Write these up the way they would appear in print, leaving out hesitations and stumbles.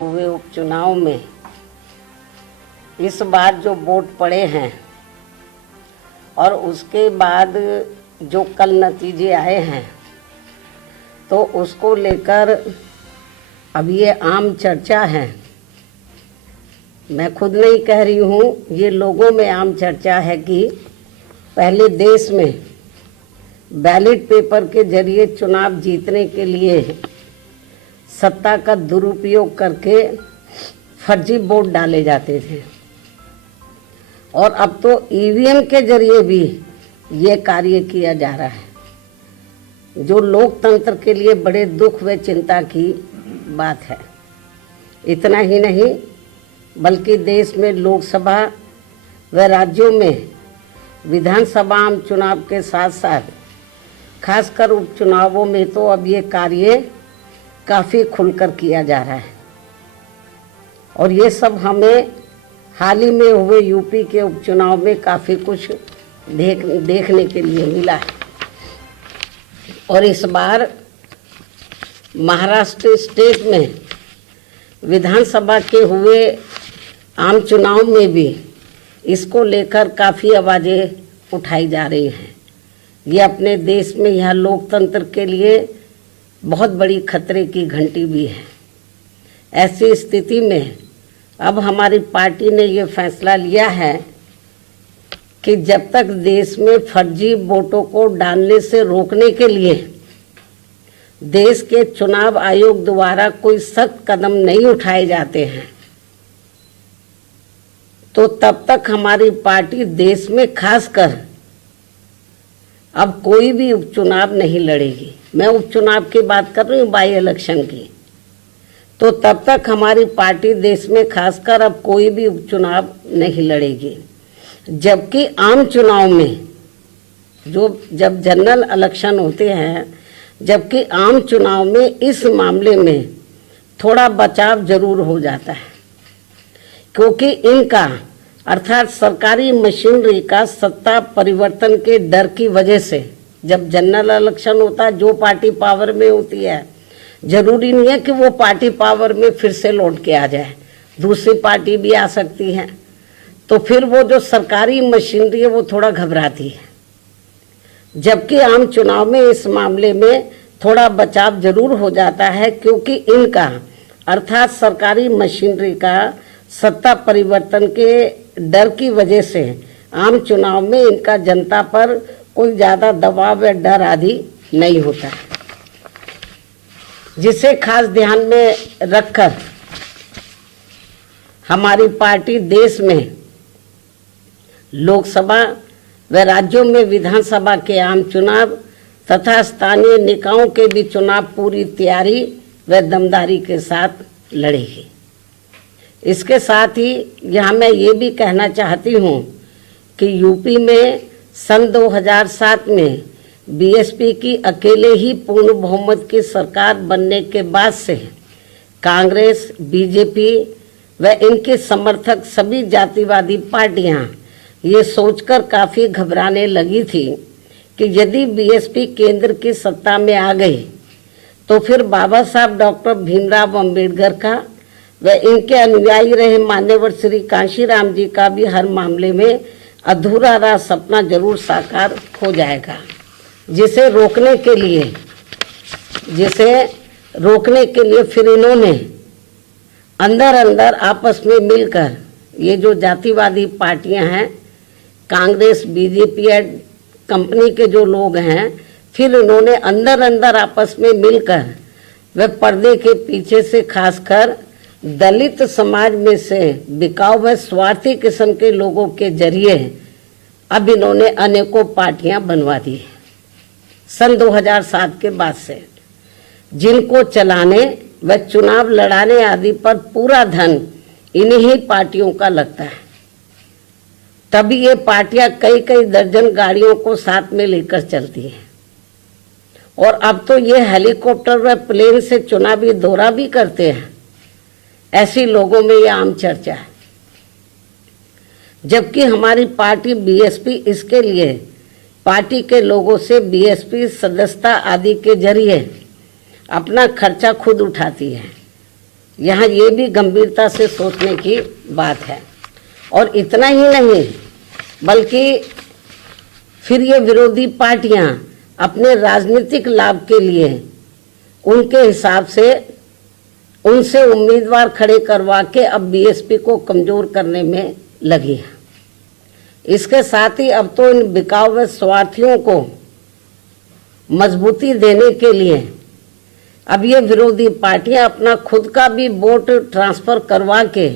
हुए उपचुनाव में इस बार जो वोट पड़े हैं और उसके बाद जो कल नतीजे आए हैं, तो उसको लेकर अब ये आम चर्चा है। मैं खुद नहीं कह रही हूँ, ये लोगों में आम चर्चा है कि पहले देश में बैलेट पेपर के जरिए चुनाव जीतने के लिए सत्ता का दुरुपयोग करके फर्जी वोट डाले जाते थे, और अब तो ईवीएम के जरिए भी ये कार्य किया जा रहा है, जो लोकतंत्र के लिए बड़े दुख व चिंता की बात है। इतना ही नहीं, बल्कि देश में लोकसभा व राज्यों में विधानसभा आम चुनाव के साथ साथ खासकर उपचुनावों में तो अब ये कार्य काफ़ी खुलकर किया जा रहा है। और ये सब हमें हाल ही में हुए यूपी के उपचुनाव में काफ़ी कुछ देखने के लिए मिला है। और इस बार महाराष्ट्र स्टेट में विधानसभा के हुए आम चुनाव में भी इसको लेकर काफ़ी आवाज़ें उठाई जा रही हैं। ये अपने देश में यह लोकतंत्र के लिए बहुत बड़ी खतरे की घंटी भी है। ऐसी स्थिति में अब हमारी पार्टी ने ये फैसला लिया है कि जब तक देश में फर्जी वोटों को डालने से रोकने के लिए देश के चुनाव आयोग द्वारा कोई सख्त कदम नहीं उठाए जाते हैं, तो तब तक हमारी पार्टी देश में खासकर अब कोई भी उपचुनाव नहीं लड़ेगी। मैं उपचुनाव की बात कर रही हूँ, बाई इलेक्शन की। तो तब तक हमारी पार्टी देश में खासकर अब कोई भी उपचुनाव नहीं लड़ेगी। जबकि आम चुनाव में जब जनरल इलेक्शन होते हैं, जबकि आम चुनाव में इस मामले में थोड़ा बचाव जरूर हो जाता है, क्योंकि इनका अर्थात सरकारी मशीनरी का सत्ता परिवर्तन के डर की वजह से जब जनरल इलेक्शन होता है, जो पार्टी पावर में होती है, जरूरी नहीं है कि वो पार्टी पावर में फिर से लौट के आ जाए, दूसरी पार्टी भी आ सकती है। तो फिर वो जो सरकारी मशीनरी है वो थोड़ा घबराती है। जबकि आम चुनाव में इस मामले में थोड़ा बचाव जरूर हो जाता है, क्योंकि इनका अर्थात सरकारी मशीनरी का सत्ता परिवर्तन के डर की वजह से आम चुनाव में इनका जनता पर कोई ज़्यादा दबाव या डर आदि नहीं होता है, जिसे खास ध्यान में रखकर हमारी पार्टी देश में लोकसभा व राज्यों में विधानसभा के आम चुनाव तथा स्थानीय निकायों के भी चुनाव पूरी तैयारी व दमदारी के साथ लड़ेगी। इसके साथ ही यहाँ मैं ये भी कहना चाहती हूँ कि यूपी में सन 2007 में बीएसपी की अकेले ही पूर्ण बहुमत की सरकार बनने के बाद से कांग्रेस, बीजेपी व इनके समर्थक सभी जातिवादी पार्टियां ये सोचकर काफ़ी घबराने लगी थी कि यदि बीएसपी केंद्र की सत्ता में आ गई तो फिर बाबा साहब डॉक्टर भीमराव अंबेडकर का व इनके अनुयायी रहे मान्यवर श्री कांशीराम जी का भी हर मामले में अधूरा रहा सपना जरूर साकार हो जाएगा, जिसे रोकने के लिए फिर इन्होंने अंदर अंदर आपस में मिलकर ये जो जातिवादी पार्टियां हैं, कांग्रेस, बीजेपी और कंपनी के जो लोग हैं, फिर इन्होंने अंदर अंदर आपस में मिलकर वे पर्दे के पीछे से खासकर दलित समाज में से बिकाऊ व स्वार्थी किस्म के लोगों के जरिए अब इन्होंने अनेकों पार्टियां बनवा दी सन 2007 के बाद से, जिनको चलाने व चुनाव लड़ाने आदि पर पूरा धन इन्हीं पार्टियों का लगता है। तभी ये पार्टियां कई कई दर्जन गाड़ियों को साथ में लेकर चलती हैं, और अब तो ये हेलीकॉप्टर व प्लेन से चुनावी दौरा भी करते हैं। ऐसी लोगों में ये आम चर्चा है। जबकि हमारी पार्टी बीएसपी इसके लिए पार्टी के लोगों से बीएसपी सदस्यता आदि के जरिए अपना खर्चा खुद उठाती है, यहाँ ये भी गंभीरता से सोचने की बात है। और इतना ही नहीं, बल्कि फिर ये विरोधी पार्टियां अपने राजनीतिक लाभ के लिए उनके हिसाब से उनसे उम्मीदवार खड़े करवा के अब बीएसपी को कमजोर करने में लगी है। इसके साथ ही अब तो इन बिकाऊ व स्वार्थियों को मजबूती देने के लिए अब ये विरोधी पार्टियां अपना खुद का भी वोट ट्रांसफर करवा के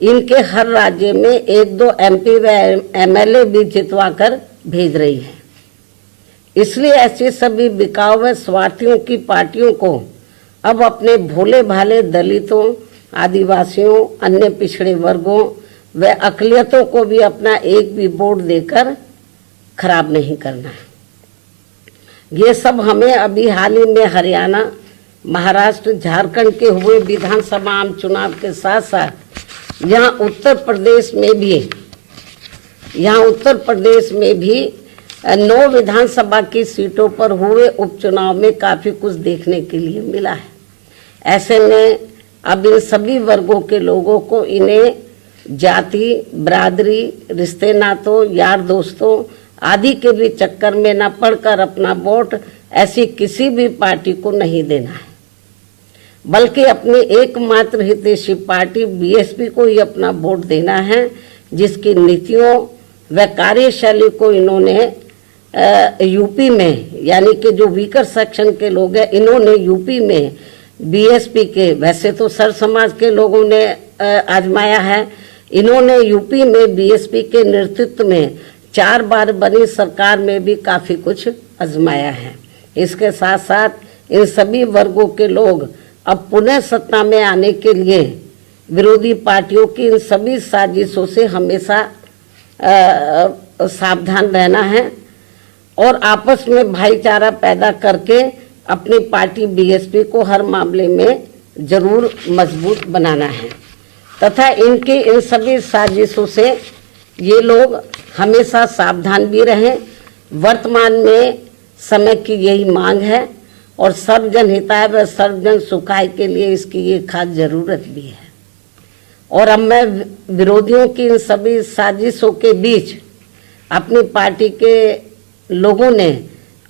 इनके हर राज्य में 1-2 एमपी व एमएलए भी जितवा कर भेज रही है। इसलिए ऐसे सभी बिकाऊ व स्वार्थियों की पार्टियों को अब अपने भोले भाले दलितों, आदिवासियों, अन्य पिछड़े वर्गों व अकलियतों को भी अपना एक भी वोट देकर खराब नहीं करना है। ये सब हमें अभी हाल ही में हरियाणा, महाराष्ट्र, झारखंड के हुए विधानसभा आम चुनाव के साथ साथ यहाँ उत्तर प्रदेश में भी 9 विधानसभा की सीटों पर हुए उपचुनाव में काफी कुछ देखने के लिए मिला है। ऐसे में अब इन सभी वर्गों के लोगों को इन्हें जाति, बिरादरी, रिश्ते नातों, यार दोस्तों आदि के भी चक्कर में न पड़कर अपना वोट ऐसी किसी भी पार्टी को नहीं देना है, बल्कि अपनी एकमात्र हितैषी पार्टी बीएसपी को ही अपना वोट देना है, जिसकी नीतियों व कार्यशैली को इन्होंने यूपी में, यानी कि जो वीकर सेक्शन के लोग हैं, इन्होंने यूपी में बीएसपी के, वैसे तो सर समाज के लोगों ने आजमाया है, इन्होंने यूपी में बीएसपी के नेतृत्व में 4 बार बनी सरकार में भी काफी कुछ आजमाया है। इसके साथ साथ इन सभी वर्गों के लोग अब पुनः सत्ता में आने के लिए विरोधी पार्टियों की इन सभी साजिशों से हमेशा सावधान रहना है और आपस में भाईचारा पैदा करके अपनी पार्टी बीएसपी को हर मामले में जरूर मजबूत बनाना है तथा इनकी इन सभी साजिशों से ये लोग हमेशा सावधान भी रहें। वर्तमान में समय की यही मांग है और सर्वजन हिताय व सर्वजन सुखाय के लिए इसकी ये खास जरूरत भी है। और अब मैं विरोधियों की इन सभी साजिशों के बीच अपनी पार्टी के लोगों ने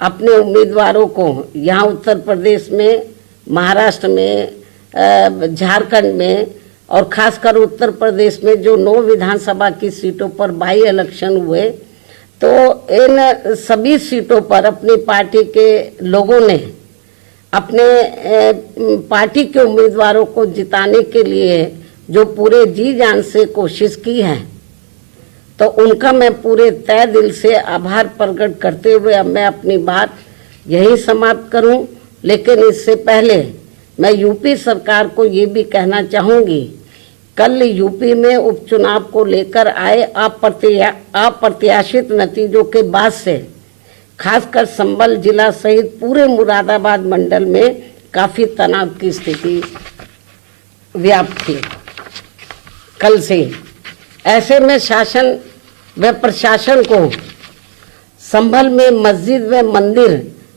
अपने उम्मीदवारों को यहाँ उत्तर प्रदेश में, महाराष्ट्र में, झारखंड में और खासकर उत्तर प्रदेश में जो 9 विधानसभा की सीटों पर बाई इलेक्शन हुए, तो इन सभी सीटों पर अपनी पार्टी के लोगों ने अपने पार्टी के उम्मीदवारों को जिताने के लिए जो पूरे जी जान से कोशिश की है, तो उनका मैं पूरे तय दिल से आभार प्रकट करते हुए अब मैं अपनी बात यही समाप्त करूं। लेकिन इससे पहले मैं यूपी सरकार को ये भी कहना चाहूंगी, कल यूपी में उपचुनाव को लेकर आए अप्रत्याशित नतीजों के बाद से खासकर संभल जिला सहित पूरे मुरादाबाद मंडल में काफी तनाव की स्थिति व्याप्त थी कल से। ऐसे में शासन व प्रशासन को संभल में मस्जिद व मंदिर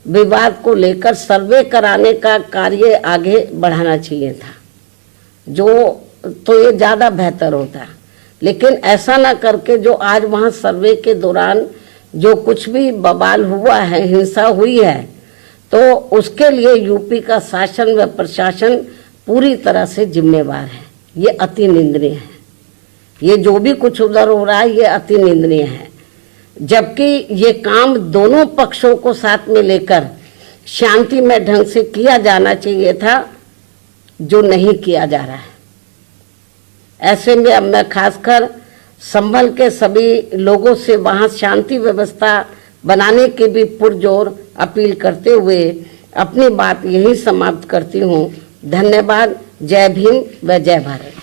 विवाद को लेकर सर्वे कराने का कार्य आगे बढ़ाना चाहिए था, जो तो ये ज़्यादा बेहतर होता। लेकिन ऐसा ना करके जो आज वहाँ सर्वे के दौरान जो कुछ भी बवाल हुआ है, हिंसा हुई है, तो उसके लिए यूपी का शासन व प्रशासन पूरी तरह से जिम्मेवार है। ये अति निंदनीय है। ये जो भी कुछ उधर हो रहा है ये अति निंदनीय है, जबकि ये काम दोनों पक्षों को साथ में लेकर शांतिमय ढंग से किया जाना चाहिए था, जो नहीं किया जा रहा है। ऐसे में अब मैं खासकर संभल के सभी लोगों से वहां शांति व्यवस्था बनाने की भी पुरजोर अपील करते हुए अपनी बात यही समाप्त करती हूँ। धन्यवाद। जय भीम व जय भारत।